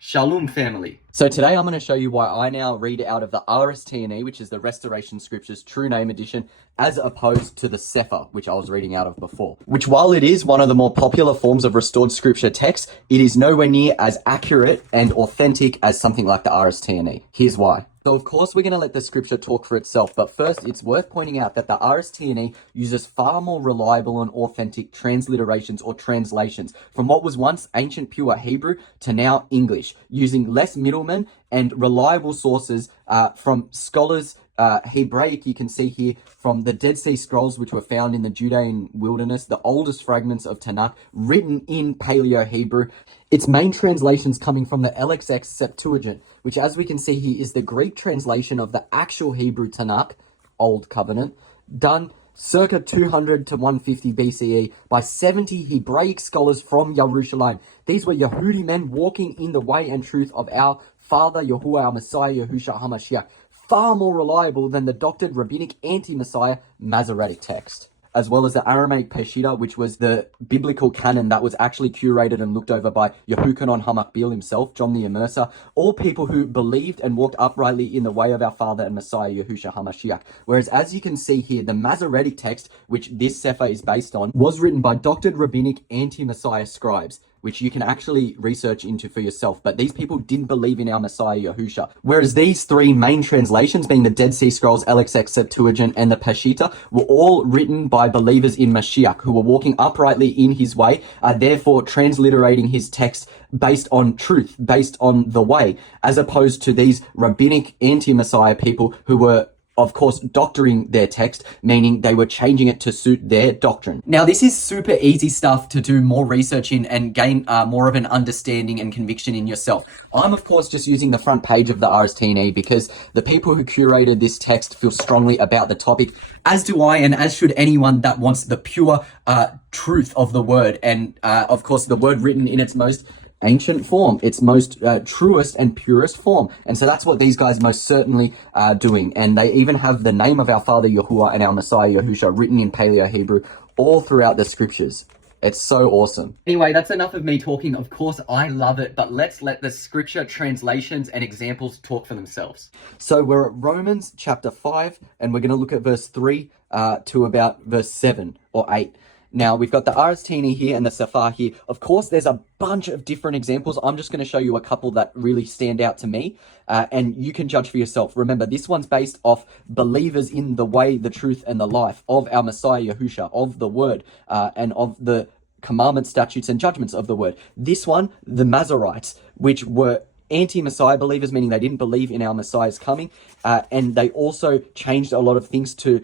Shalom, family. So today I'm going to show you why I now read out of the RSTNE, which is the Restoration Scriptures True Name Edition, as opposed to the Sefer, which I was reading out of before. Which, while it is one of the more popular forms of restored scripture text, it is nowhere near as accurate and authentic as something like the RSTNE. Here's why. So of course we're going to let the scripture talk for itself, but first it's worth pointing out that the RSTNE uses far more reliable and authentic transliterations or translations from what was once ancient pure Hebrew to now English, using less middlemen and reliable sources from scholars. Hebraic, you can see here from the Dead Sea Scrolls, which were found in the Judean wilderness, the oldest fragments of Tanakh written in Paleo-Hebrew. Its main translations coming from the LXX Septuagint, which, as we can see here, is the Greek translation of the actual Hebrew Tanakh, Old Covenant, done circa 200 to 150 BCE by 70 Hebraic scholars from Yerushalayim. These were Yehudi men walking in the way and truth of our Father, Yahuwah, our Messiah, Yahushua HaMashiach. Far more reliable than the doctored rabbinic anti-Messiah Masoretic text, as well as the Aramaic Peshitta, which was the biblical canon that was actually curated and looked over by Yehukanon HaMakbil himself, John the Immerser, all people who believed and walked uprightly in the way of our Father and Messiah, Yahushua HaMashiach. Whereas, as you can see here, the Masoretic text, which this Sefer is based on, was written by doctored rabbinic anti-Messiah scribes, which you can actually research into for yourself. But these people didn't believe in our Messiah, Yahusha. Whereas these three main translations, being the Dead Sea Scrolls, LXX Septuagint, and the Peshitta, were all written by believers in Mashiach, who were walking uprightly in his way, therefore transliterating his text based on truth, based on the way, as opposed to these rabbinic anti-Messiah people who were, of course, doctoring their text, meaning they were changing it to suit their doctrine. Now, this is super easy stuff to do more research in and gain more of an understanding and conviction in yourself. I'm, of course, just using the front page of the RSTNE because the people who curated this text feel strongly about the topic, as do I, and as should anyone that wants the pure truth of the word. And, of course, the word written in its most ancient form, its most truest and purest form. And so that's what these guys most certainly are doing. And they even have the name of our Father Yahuwah and our Messiah Yahusha written in Paleo-Hebrew all throughout the scriptures. It's so awesome. Anyway, that's enough of me talking. Of course, I love it, but let's let the scripture translations and examples talk for themselves. So we're at Romans chapter 5, and we're going to look at verse 3 to about verse 7 or 8. Now, we've got the RSTNE here and the Sefer here. Of course, there's a bunch of different examples. I'm just going to show you a couple that really stand out to me, and you can judge for yourself. Remember, this one's based off believers in the way, the truth, and the life of our Messiah Yahusha, of the Word, and of the commandments, statutes, and judgments of the Word. This one, the Masoretes, which were anti-Messiah believers, meaning they didn't believe in our Messiah's coming, and they also changed a lot of things to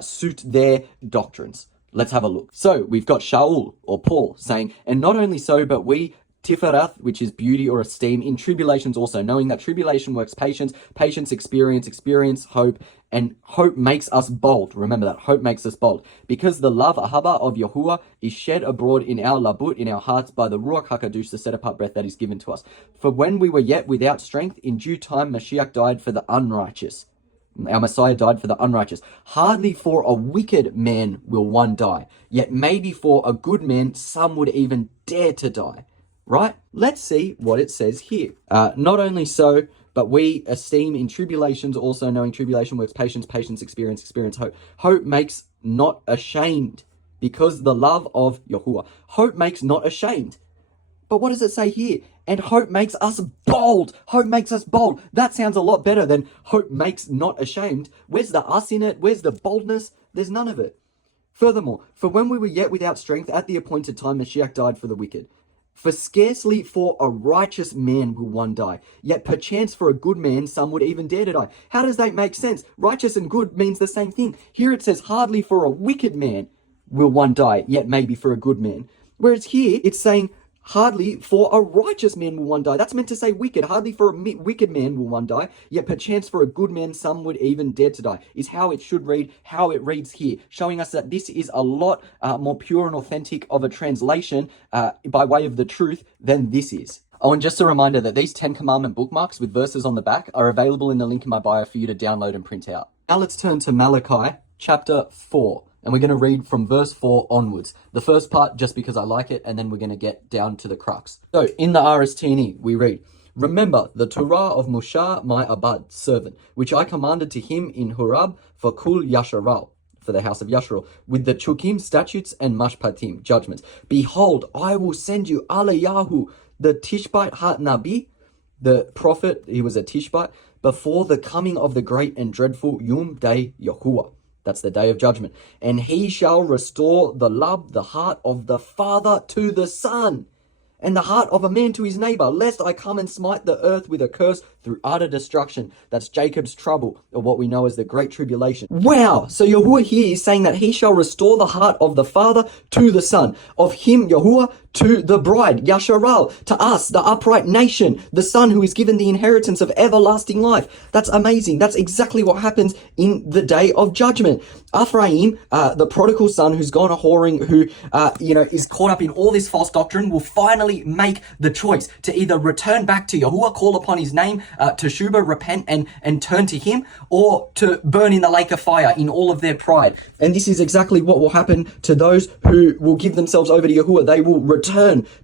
suit their doctrines. Let's have a look. So we've got Shaul, or Paul, saying, and not only so, but we, Tiferath, which is beauty or esteem, in tribulations also, knowing that tribulation works patience, patience experience, hope, and hope makes us bold. Remember that, hope makes us bold. Because the love, ahava, of Yahuwah is shed abroad in our labut, in our hearts, by the Ruach HaKadosh, the set-apart breath that is given to us. For when we were yet without strength, in due time Mashiach died for the unrighteous. Our Messiah died for the unrighteous. Hardly for a wicked man will one die, yet maybe for a good man some would even dare to die. Right? Let's see what it says here. Not only so, but we esteem in tribulations also, knowing tribulation works patience, patience experience, hope. Hope makes not ashamed, because the love of Yahuwah. Hope makes not ashamed. But what does it say here? And hope makes us bold. Hope makes us bold. That sounds a lot better than hope makes not ashamed. Where's the us in it? Where's the boldness? There's none of it. Furthermore, for when we were yet without strength, at the appointed time, Mashiach died for the wicked. For scarcely for a righteous man will one die, yet perchance for a good man some would even dare to die. How does that make sense? Righteous and good means the same thing. Here it says hardly for a wicked man will one die, yet maybe for a good man. Whereas here it's saying hardly for a righteous man will one die. That's meant to say wicked. Hardly for a wicked man will one die, yet perchance for a good man some would even dare to die, is how it should read, how it reads here, showing us that this is a lot more pure and authentic of a translation by way of the truth than this is. Oh, and just a reminder that these 10 commandment bookmarks with verses on the back are available in the link in my bio for you to download and print out. Now let's turn to Malachi chapter 4. And we're going to read from verse 4 onwards. The first part, just because I like it, and then we're going to get down to the crux. So, in the RSTNE, we read, Remember the Torah of Moshe, my Abad servant, which I commanded to him in Horeb for Kul Yasharal, for the house of Yasharal, with the Chukim, statutes, and Mashpatim, judgments. Behold, I will send you Eliyahu, the Tishbite Nabi, the prophet, he was a Tishbite, before the coming of the great and dreadful Yom Day Yahuwah. That's the day of judgment. And he shall restore the love, the heart of the father to the son, and the heart of a man to his neighbor, lest I come and smite the earth with a curse through utter destruction. That's Jacob's trouble, or what we know as the Great Tribulation. Wow! So Yahuwah here is saying that he shall restore the heart of the father to the son, of him, Yahuwah, to the bride, Yasharal, to us, the upright nation, the son who is given the inheritance of everlasting life. That's amazing. That's exactly what happens in the day of judgment. Ephraim, the prodigal son who's gone a whoring, who, is caught up in all this false doctrine, will finally make the choice to either return back to Yahuwah, call upon his name, to Shuba, repent and turn to him, or to burn in the lake of fire in all of their pride. And this is exactly what will happen to those who will give themselves over to Yahuwah. They will return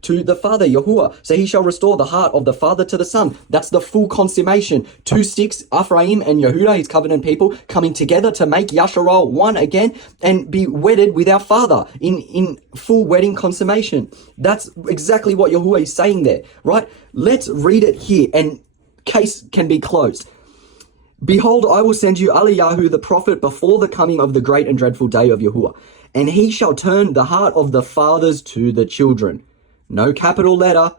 to the Father, Yahuwah. So he shall restore the heart of the father to the son. That's the full consummation. 2 sticks, Ephraim and Yehudah, his covenant people, coming together to make Yasharal one again and be wedded with our Father in full wedding consummation. That's exactly what Yahuwah is saying there, right? Let's read it here, and case can be closed. Behold, I will send you Eliyahu the prophet before the coming of the great and dreadful day of Yahuwah, and he shall turn the heart of the fathers to the children. No capital letter,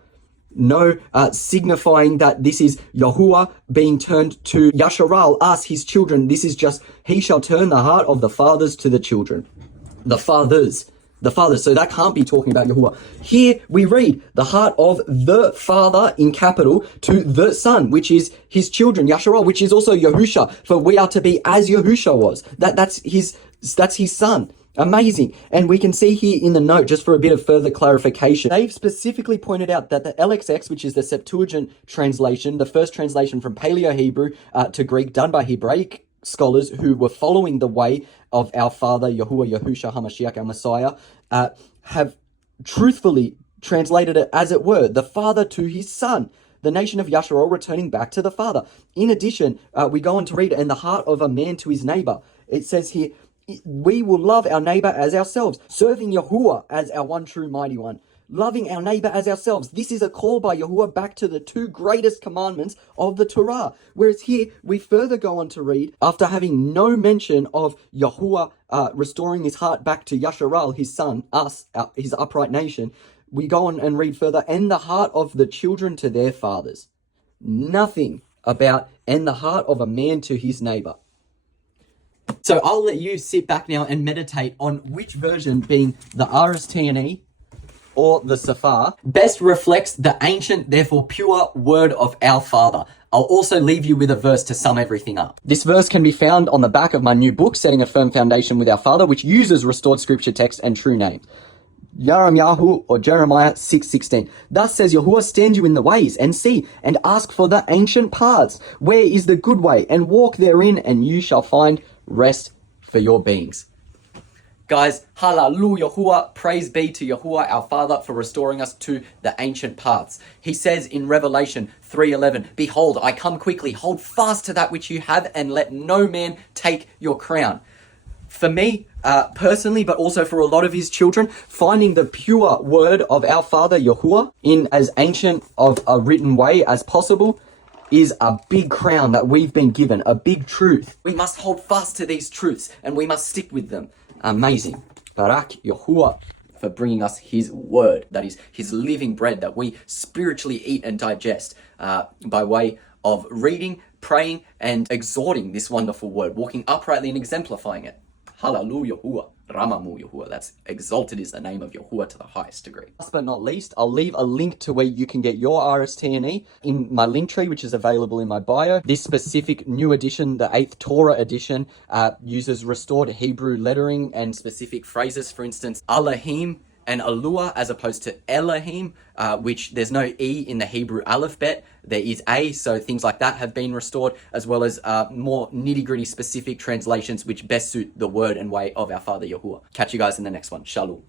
no signifying that this is Yahuwah being turned to Yasharal, us, his children. This is just, he shall turn the heart of the fathers to the children. The fathers. So that can't be talking about Yahuwah. Here we read the heart of the Father in capital to the Son, which is his children, Yasharal, which is also Yahusha, for we are to be as Yahusha was. That's his son. Amazing. And we can see here in the note, just for a bit of further clarification, they've specifically pointed out that the LXX, which is the Septuagint translation, the first translation from Paleo-Hebrew to Greek done by Hebraic scholars who were following the way of our Father, Yahuwah, Yahusha, HaMashiach, our Messiah, have truthfully translated it as it were, the Father to his Son, the nation of Yasharal returning back to the Father. In addition, we go on to read, and the heart of a man to his neighbor. It says here, we will love our neighbor as ourselves, serving Yahuwah as our one true mighty one, loving our neighbor as ourselves. This is a call by Yahuwah back to the 2 greatest commandments of the Torah. Whereas here, we further go on to read, after having no mention of Yahuwah restoring his heart back to Yasharal, his son, us, his upright nation, we go on and read further, and the heart of the children to their fathers. Nothing about, and the heart of a man to his neighbor. So I'll let you sit back now and meditate on which version, being the RSTNE or the Safar, best reflects the ancient, therefore pure word of our Father. I'll also leave you with a verse to sum everything up. This verse can be found on the back of my new book, Setting a Firm Foundation with Our Father, which uses restored scripture text and true names. Yahu or Jeremiah 6:16. Thus says Yahuwah, stand you in the ways and see, and ask for the ancient paths. Where is the good way? And walk therein, and you shall find rest for your beings. Guys, hallelujah, Yahuwah, praise be to Yahuwah, our Father, for restoring us to the ancient paths. He says in Revelation 3:11, behold, I come quickly, hold fast to that which you have, and let no man take your crown. For me, personally, but also for a lot of his children, finding the pure word of our Father, Yahuwah, in as ancient of a written way as possible, is a big crown that we've been given, a big truth. We must hold fast to these truths, and we must stick with them. Amazing. Barak Yahuwah for bringing us his word, that is his living bread that we spiritually eat and digest by way of reading, praying, and exhorting this wonderful word, walking uprightly and exemplifying it. Hallelujah, Yahuwah. Ramamu Yahuwah. That's exalted is the name of Yahuwah to the highest degree. Last but not least, I'll leave a link to where you can get your RSTNE in my link tree, which is available in my bio. This specific new edition, the 8th Torah edition, uses restored Hebrew lettering and specific phrases. For instance, Elohim and Alua as opposed to Elohim, which there's no E in the Hebrew alphabet. There is A, so things like that have been restored, as well as more nitty-gritty specific translations which best suit the word and way of our Father Yahuwah. Catch you guys in the next one. Shalom.